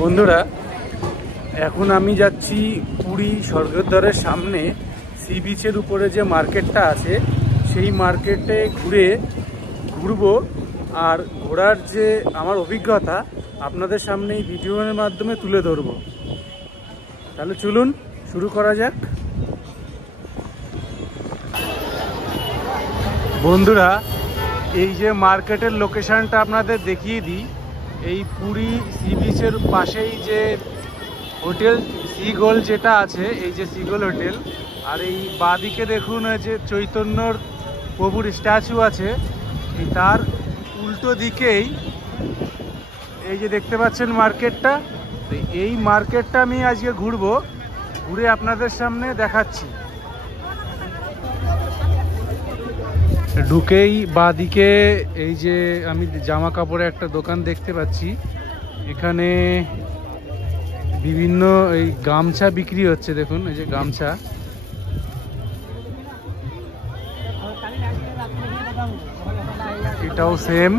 বন্ধুরা, এখন আমি যাচ্ছি পুরী স্বর্গদ্বারের সামনে সি বিচের উপরে যে মার্কেটটা আছে সেই মার্কেটে ঘুরবো আর ঘোরার যে আমার অভিজ্ঞতা আপনাদের সামনে এই ভিডিওর মাধ্যমে তুলে ধরবো। তাহলে চলুন শুরু করা যাক। বন্ধুরা, এই যে মার্কেটের লোকেশনটা আপনাদের দেখিয়ে দিই। এই পুরী সি বিচের পাশেই যে হোটেল সি গোল্ড যেটা আছে, এই যে সি গোল্ড হোটেল, আর এই বাঁদিকে দেখুন যে চৈতন্যর প্রভুর স্ট্যাচু আছে, এই তার উল্টো দিকেই এই যে দেখতে পাচ্ছেন মার্কেটটা। এই মার্কেটটা আমি আজকে ঘুরে আপনাদের সামনে দেখাচ্ছি। ঢুকেই বাঁদিকে এই যে আমি জামা কাপড়ের একটা দোকান দেখতে পাচ্ছি। এখানে বিভিন্ন এই গামছা বিক্রি হচ্ছে, দেখুন এই যে গামছা। এটাও সেম।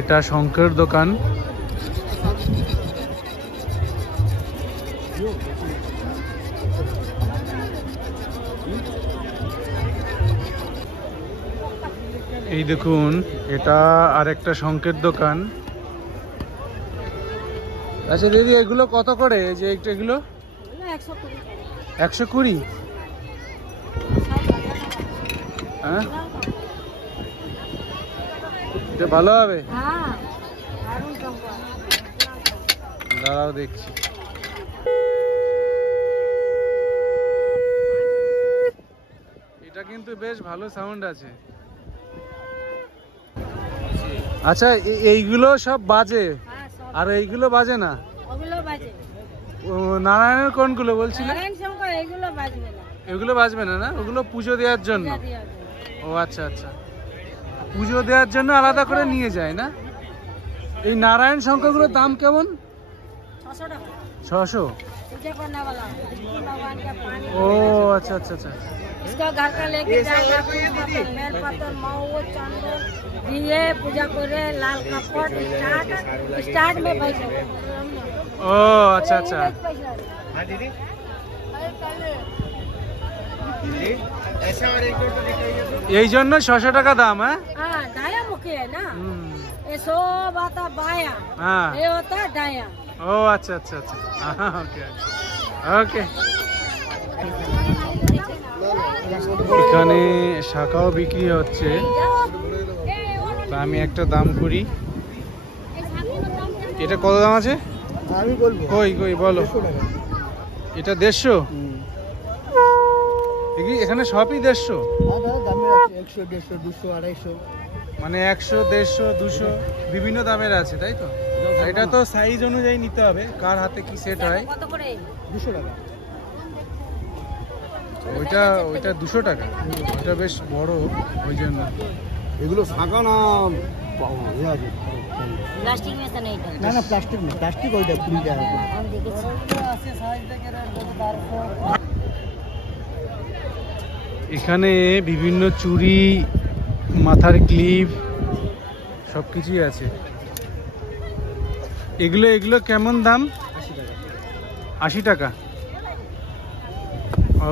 এটা শঙ্কর দোকান। এই দেখুন, এটা আরেকটা শঙ্কর দোকান। আচ্ছা দিদি, এগুলো কত করে? যে এগুলো 120। হ্যাঁ, এটা ভালো হবে। দাঁড়াও দেখছি। এটা কিন্তু বেশ ভালো সাউন্ড আছে। আচ্ছা, এইগুলো সব বাজে আর এইগুলো বাজে না? নারায়ণের কোনগুলো বলছিলেন? এগুলো বাজবে না? না, ওগুলো পুজো দেওয়ার জন্য। ও আচ্ছা আচ্ছা, পুজো দেওয়ার জন্য আলাদা করে নিয়ে যায় না? এই নারায়ণ শঙ্করগুলোর দাম কেমন? 600। ও আচ্ছা আচ্ছা আচ্ছা। इसका घर का लेके जाएगा, बेल पत्थर मऊ चंदन दिए पूजा करे, लाल कपट स्टार्ट में पैसा। ও আচ্ছা আচ্ছা। हाँ दीदी, এই জন্য 600 টাকা দাম। হ্যাঁ, दाया मुखी है ना, ये सब आता बाया, হ্যাঁ, ये होता है दाया। ও আচ্ছা আচ্ছা আচ্ছা, ওকে ওকে। এখানে শাখাও বিক্রি হচ্ছে, তা আমি একটা দাম করি। এটা কত দাম আছে? আমি বলবো। কই বলো। এটা 150। এখানে সবই 150? দামের আছে 100, 150, 200, 250। মানে 100, 150, 200 বিভিন্ন দামের আছে, তাই তো? এটা তো সাইজ অনুযায়ী নিতে হবে, কার হাতে কি সেট হয়। কত করে? 200 টাকা। ওইটা 200 টাকা। ওইটা বেশ বড়, ওই জন্য। এগুলো ফাঁকা না আছে? प्लास्टिक में तो नहीं था। না না, প্লাস্টিক না, প্লাস্টিক ওইটা 20 টাকা। हम देखेছি। এখানে বিভিন্ন চুড়ি, মাথার ক্লিপ সবকিছুই আছে। এগুলো কেমন দাম? 80 টাকা।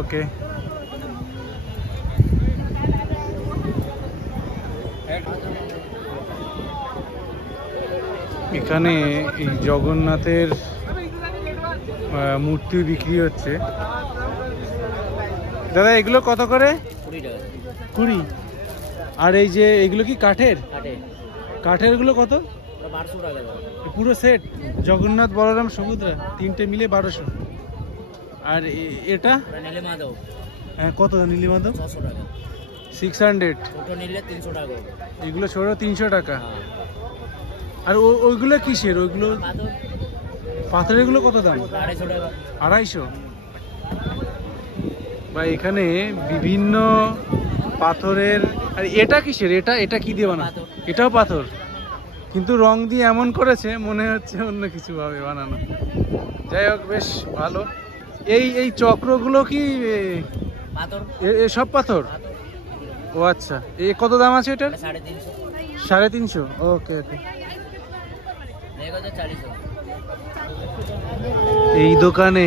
ওকে। এখানে এই জগন্নাথের মূর্তি বিক্রি হচ্ছে। দাদা, এগুলো কত করে? 20। আর এই যে এগুলো কি কাঠের? কাঠের গুলো কত? 1200 টাকা। পুরো সেট জগন্নাথ, বলরাম, সুভদ্রা তিনটে মিলে 1200। আর এটা হ্যাঁ, কত? নীলিমাধব 600 টাকা। 600। ছোট নিলে 300 টাকা। এগুলো ছোট 300 টাকা। আর ওইগুলো কিসের? ওইগুলো পাথরের গুলো কত দাম? 250 টাকা। 250। বা এখানে বিভিন্ন পাথরের। আর এটা কিসের? এটা কি দিয়ে বানানো? এটাও পাথর। কিন্তু রং দিয়ে এমন করেছে মনে হচ্ছে অন্য কিছু ভাবে বানানো। যাই হোক, বেশ ভালো। এই চক্রগুলো কি পাথর, সব পাথর? ও আচ্ছা, কত দাম আছে এটার? 350। 350। ওকে ওকে। এই দোকানে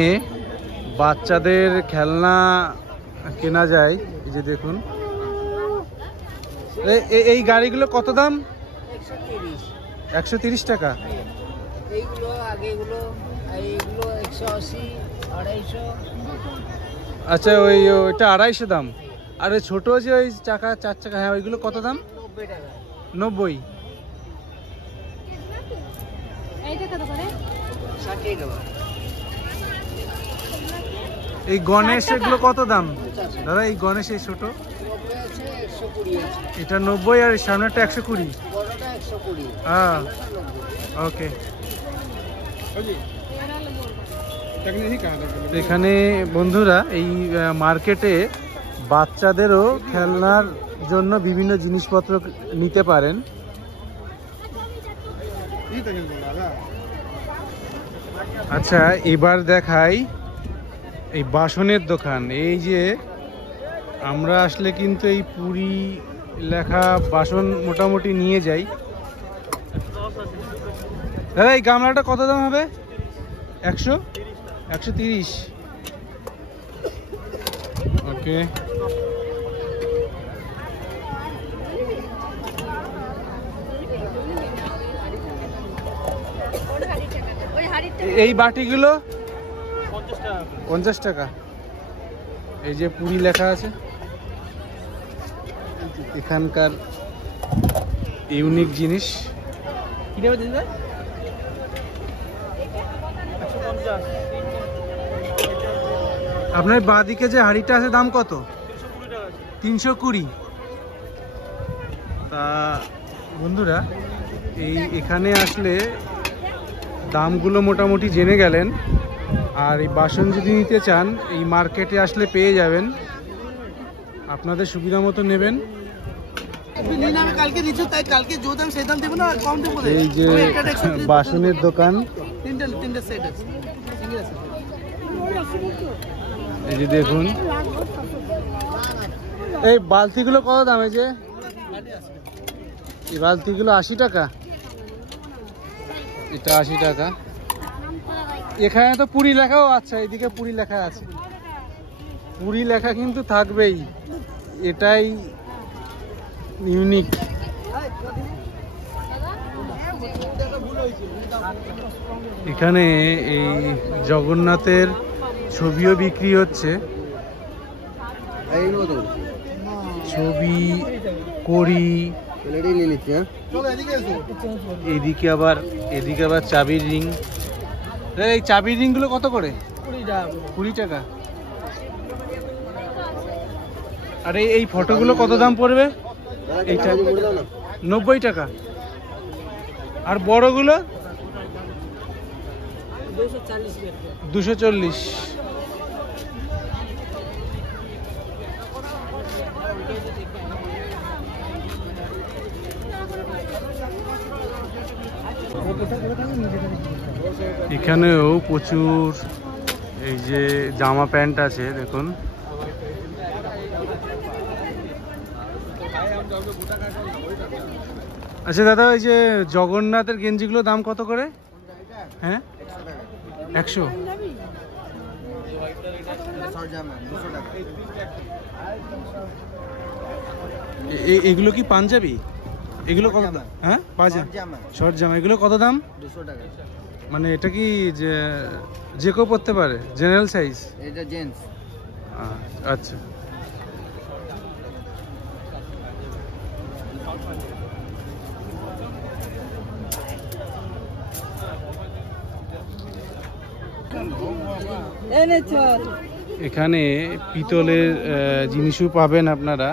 বাচ্চাদের খেলনা কেনা যায়। এই যে দেখুন, এই গাড়িগুলো কত দাম? 130 টাকা। এইগুলো আগেগুলো, এইগুলো 180, 250। আচ্ছা, ওইটা 250 দাম। আর ওই ছোট যে ওই চাকা, 4 চাকা, হ্যাঁ ওইগুলো কত দাম? 90 টাকা। 90। এইটা কত করে? 60 টাকা। এই গণেশ এগুলো কত দাম দাদা? এই গণেশ এই ছোট 90 আছে, 120 আছে। এটা 90 আর সামনেটা 120। বড়টা 120। হ্যাঁ ওকে। এখানে বন্ধুরা এই মার্কেটে বাচ্চাদেরও খেলনার জন্য বিভিন্ন জিনিসপত্র নিতে পারেন। আচ্ছা, এবার দেখাই এই বাসনের দোকান। এই যে আমরা আসলে কিন্তু এই পুরী লেখা বাসন মোটামুটি নিয়ে যাই। দাদা এই গামলাটা কত দাম হবে? 100? 130। ওকে। এই বাটিগুলো 50 টাকা। এই যে পুরী লেখা আছে, এখানকার ইউনিক জিনিস। আপনার বাঁদিকে যে হাঁড়িটা আছে দাম কত? 320। তা বন্ধুরা, এখানে আসলে দামগুলো মোটামুটি জেনে গেলেন। আর এই বাসন যদি নিতে চান এই মার্কেটে আসলে পেয়ে যাবেন, আপনাদের সুবিধা মতো নেবেন। এই যে বাসনের দোকান, এই যে দেখুন এই বালতিগুলো কত দাম? এই যে এই বালতিগুলো 80 টাকা। এটা 80 টাকা। এখানে তো পুরী লেখাও। আচ্ছা, এদিকে পুরী লেখা আছে। পুরী লেখা কিন্তু থাকবেই, এটাই ইউনিক। এখানে এই জগন্নাথের ছবিও বিক্রি হচ্ছে। ছবি করি। এদিকে আবার চাবির রিং। এই চাবির রিং গুলো কত করে? 20 টাকা। আর এই ফটোগুলো কত দাম পড়বে? এইটা 90 টাকা। আর বড়গুলো 240। এখানেও প্রচুর এই যে জামা প্যান্ট আছে দেখুন। আচ্ছা দাদা, ওই যে জগন্নাথের গেঞ্জিগুলো দাম কত করে? হ্যাঁ 100। এগুলো কি পাঞ্জাবি? এগুলো কত দাম? হ্যাঁ পাজামা, শর্ট জামা। এগুলো কত দাম? 200 টাকা। মানে এটা কি যে কেউ পরতে পারে? General size? এটা জেন্টস। আচ্ছা। এখানে পিতলের জিনিসও পাবেন আপনারা।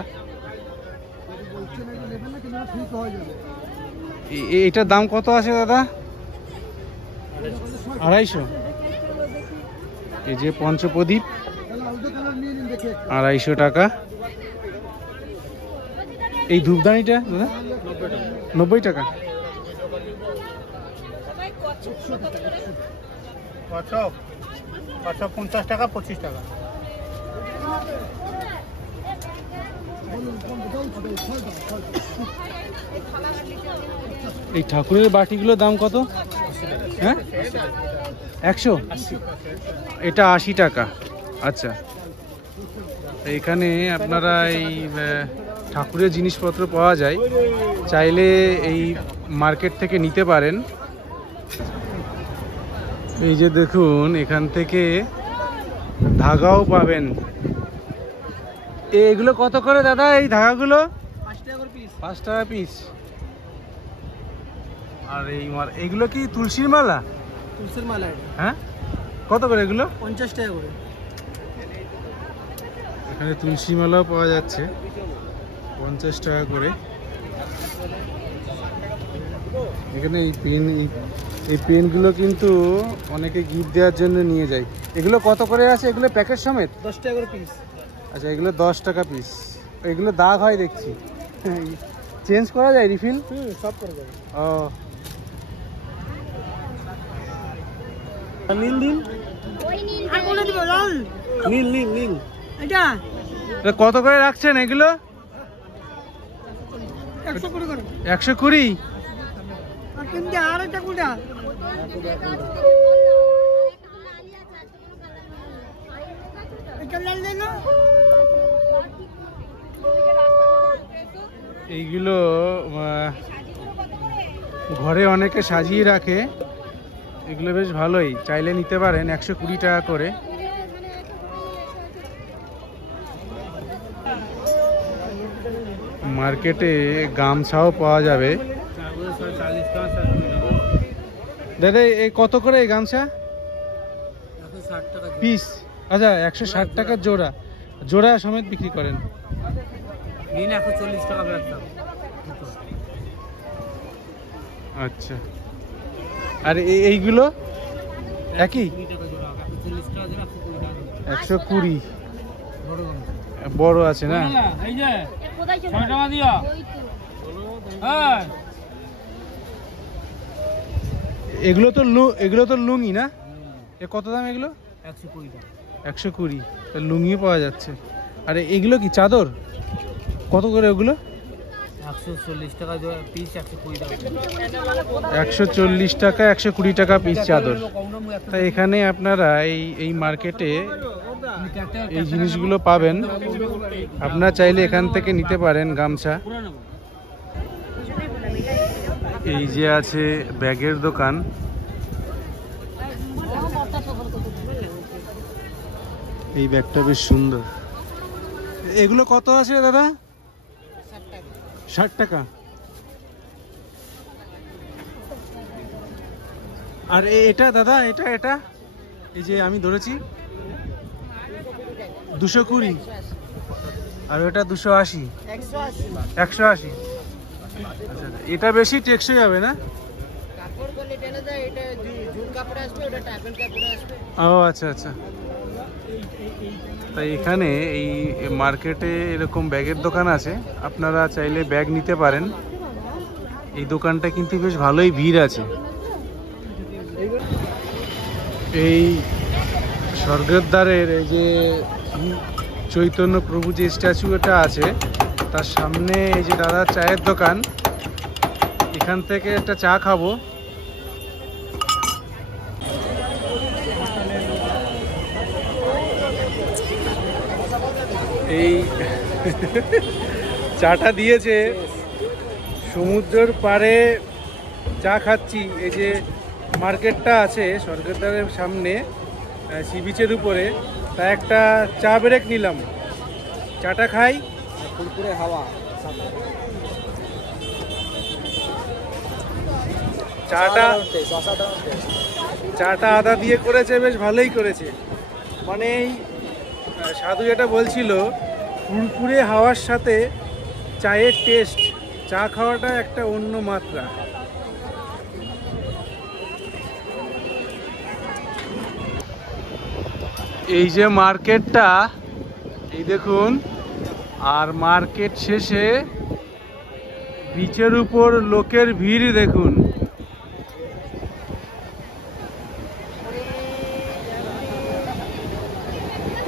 এটার দাম কত আছে দাদা? 250। এই যে পঞ্চপ্রদীপ 250 টাকা। এই ধূপদানিটা দাদা 90 টাকা। 50 টাকা 25 টাকা। এই ঠাকুরের বাটিগুলোর দাম কত? হ্যাঁ 100, এটা 80 টাকা। আচ্ছা, এখানে আপনারা এই ঠাকুরের জিনিসপত্র পাওয়া যায়, চাইলে এই মার্কেট থেকে নিতে পারেন। এই যে দেখুন, এখান থেকে ধাগাও পাবেন। এগুলো কত করে দাদা? এই ধাগাগুলো 5 টাকা পিস। আর এইগুলো কি তুলসীর মালা? তুলসীর মালা। হ্যাঁ, কত করে এগুলো? 50 টাকা করে। এখানে তুলসী মালাও পাওয়া যাচ্ছে 50 টাকা করে। এখানে এই পেনগুলো কিন্তু অনেকে গিফট দেওয়ার জন্য নিয়ে যায়। এগুলো কত করে আছে? এগুলো প্যাকেট সমেত 10 টাকা করে পিস। আচ্ছা, এগুলো 10 টাকা পিস। এগুলো দাগ হয় দেখছি, চেঞ্জ করা যায়? রিফিল সব করে দেবে। ও, নীল নীল নীল নীল নীল এটা কত করে রাখছেন এগুলো? 120 করে। 120। আর তিনটা আর একটা কোটা। এটা লাল দেন। এইগুলো ঘরে অনেকে সাজিয়ে রাখে, এগুলো বেশ ভালোই, চাইলে নিতে পারেন। 120 টাকা করে। মার্কেটে গামছাও পাওয়া যাবে। দাদা এই কত করে এই গামছা? 160 টাকা পিস? আচ্ছা, 160 টাকা জোড়া। জোড়া সমেত বিক্রি করেন? 140 টাকা ব্যাগ দাম। আচ্ছা, আর এইগুলো একই 120? বড় আছে না? এগুলো তো লুঙ্গি না? এ কত দাম এগুলো? 120। লুঙ্গি পাওয়া যাচ্ছে। আর এগুলো কি চাদর? কত করে ওগুলো? 140 টাকা পিস। 140 টাকা 120 টাকা পিস চাদর। তাই এখানে আপনারা এই মার্কেটে এই জিনিসগুলো পাবেন। আপনারা চাইলে এখান থেকে নিতে পারেন গামছা। এই যে আছে ব্যাগের দোকান। এই ব্যাগটা বেশ সুন্দর। এগুলো কত আছে দাদা? 60 টাকা। আর এটা দাদা, এটা এই যে আমি ধরেছি 220। আর এটা 280। 180। আচ্ছা, এটা বেশি টেকসই হবে না? ও আচ্ছা আচ্ছা। তাই এখানে এই মার্কেটে এরকম ব্যাগের দোকান আছে, আপনারা চাইলে ব্যাগ নিতে পারেন। এই দোকানটা কিন্তু বেশ ভালোই ভিড় আছে। এই স্বর্গের দ্বারের এই যে চৈতন্য প্রভু যে স্ট্যাচুটা আছে, তার সামনে এই যে দাদার চায়ের দোকান। এখান থেকে একটা চা খাবো। এই চাটা দিয়েছে সমুদ্রের পাড়ে, চা খাচ্ছি। এই যে মার্কেটটা আছে স্বর্গের দ্বারের সামনে, সি বিচের উপরে, তা একটা চা ব্রেক নিলাম। চাটা খাই, ফুরফুরে হাওয়া। চাটা আদা দিয়ে করেছে, বেশ ভালোই করেছে। মানে এই সাধু যেটা বলছিল, ফুরফুরে হাওয়ার সাথে চায়ের টেস্ট, চা খাওয়াটা একটা অন্য মাত্রা। এই যে মার্কেটটা, এই দেখুন, আর মার্কেট শেষে বিচের উপর লোকের ভিড় দেখুন।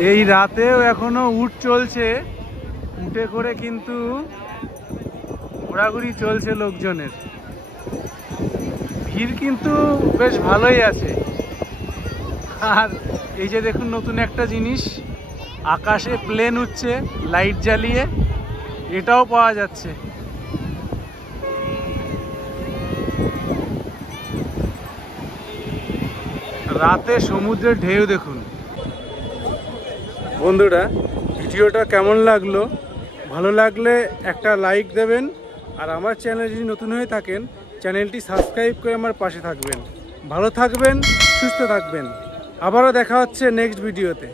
এই রাতেও এখনো উট চলছে, উটে করে কিন্তু ঘোরাঘুরি চলছে লোকজনের। ভিড় কিন্তু বেশ ভালোই আছে। আর এই যে দেখুন নতুন একটা জিনিস, আকাশে প্লেন উঠছে লাইট জ্বালিয়ে, এটাও পাওয়া যাচ্ছে। রাতে সমুদ্রের ঢেউ দেখুন। বন্ধুরা, ভিডিওটা কেমন লাগলো? ভালো লাগলে একটা লাইক দেবেন, আর আমার চ্যানেল যদি নতুন হয়ে থাকেন চ্যানেলটি সাবস্ক্রাইব করে আমার পাশে থাকবেন। ভালো থাকবেন, সুস্থ থাকবেন। আবারও দেখা হচ্ছে নেক্সট ভিডিওতে।